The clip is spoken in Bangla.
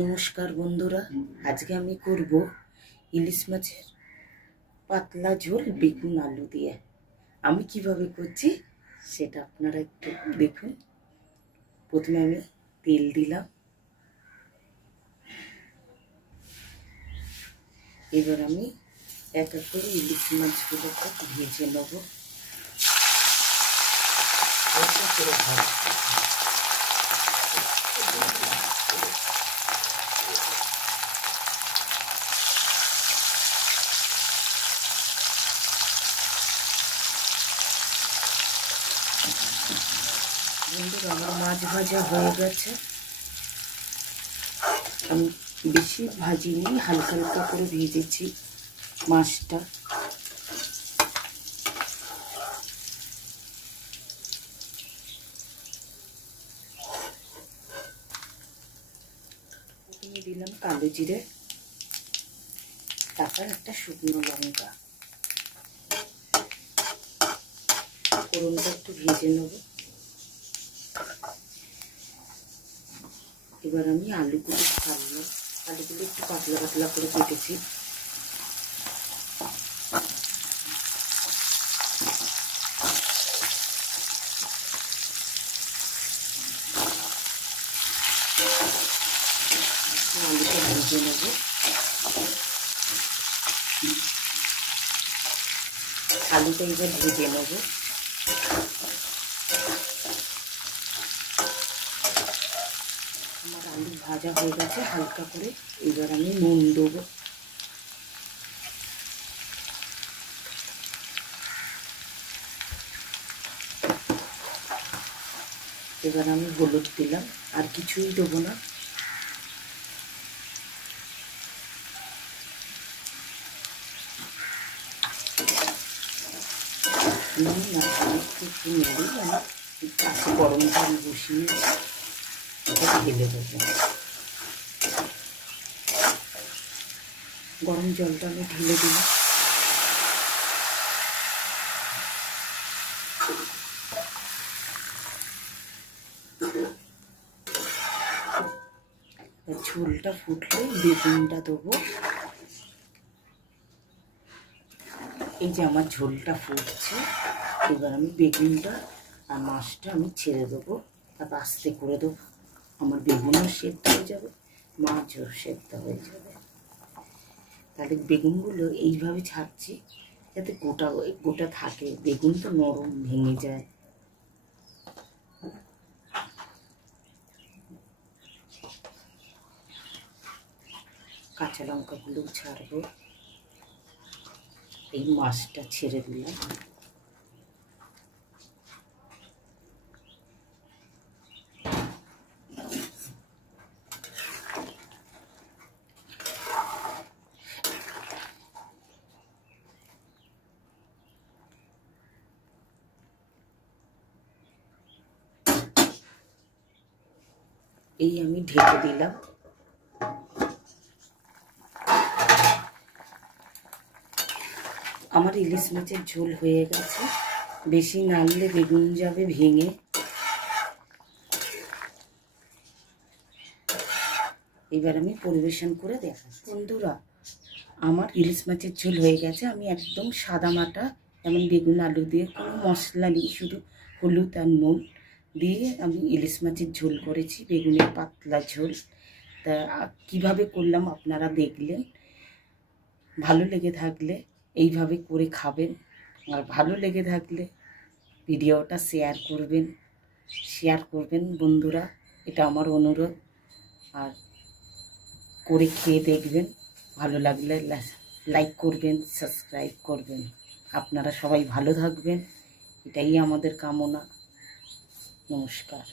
নমস্কার বন্ধুরা, আজকে আমি করব ইলিশ মাছের পাতলা ঝোল বেগুন আলু দিয়ে। আমি কিভাবে করছি সেটা আপনারা একটু দেখুন। প্রথমে আমি তেল দিলাম, এবার আমি এক এক করে ইলিশ মাছগুলোকে ভেজে নেব। হালকা করে ভাজবো। বন্ধুরা, আমার মাছ ভাজা হয়ে গেছে। আমি বেশি ভাজিনি, হালকা হালকা করে ভেজেছি মাছটা। প্রথমে দিলাম কালো জিরে, তারপর একটা শুকনো লঙ্কা। ফোড়নটা একটু ভেজে নেব। এবার আমি আলুগুলো ছাড়লাম। আলুগুলো একটু পাতলা পাতলা করে কেটেছি। আলুটা ভেজে নেব। আলুটা এবার ভেজে নেব। আমার আলু ভাজা হয়ে গেছে হালকা করে। এবার আমি নুন দেবো। এবার আমি হলুদ দিলাম, আর কিছুই দেবো না। একটু নেড়ে আমি কাছে গরম জল বসিয়ে এটা ঢেলে দেবো। গরম জলটা আমি ঢেলে দিলাম। ঝোলটা ফুটলে বেগুনটা দেবো। এই যে আমার ঝোলটা ফুটছে, এবার আমি বেগুনটা আর মাছটা আমি ছেড়ে দেবো। তারপর আস্তে করে দেবো। আমার বেগুনও সেদ্ধ হয়ে যাবে, মাছও সেদ্ধ হয়ে যাবে। তাহলে বেগুনগুলো এইভাবে ছাড়ছি যাতে গোটা গোটা থাকে। বেগুন তো নরম, ভেঙে যায়। কাঁচা লঙ্কাগুলো ছাড়বো। এই মাছটা ছেড়ে দিলাম। এই আমি ঢেকে দিলাম। আমার ইলিশ মাছের ঝোল হয়ে গেছে। বেশি নাড়লে বেগুন যাবে ভেঙে। এবার আমি পরিবেশন করে দেখাচ্ছি। বন্ধুরা, আমার ইলিশ মাছের ঝোল হয়ে গেছে। আমি একদম সাদা মাটা, যেমন বেগুন আলু দিয়ে, কোনো মশলা নেই, শুধু হলুদ আর নুন দিয়ে আমি ইলিশ মাছের ঝোল করেছি, বেগুনের পাতলা ঝোল। তা কিভাবে করলাম আপনারা দেখলেন। ভালো লেগে থাকলে এইভাবে করে খাবেন। আর ভালো লেগে থাকলে ভিডিওটা শেয়ার করবেন বন্ধুরা, এটা আমার অনুরোধ। আর করে খেয়ে দেখবেন, ভালো লাগলে লাইক করবেন, সাবস্ক্রাইব করবেন। আপনারা সবাই ভালো থাকবেন, এটাই আমাদের কামনা। নমস্কার।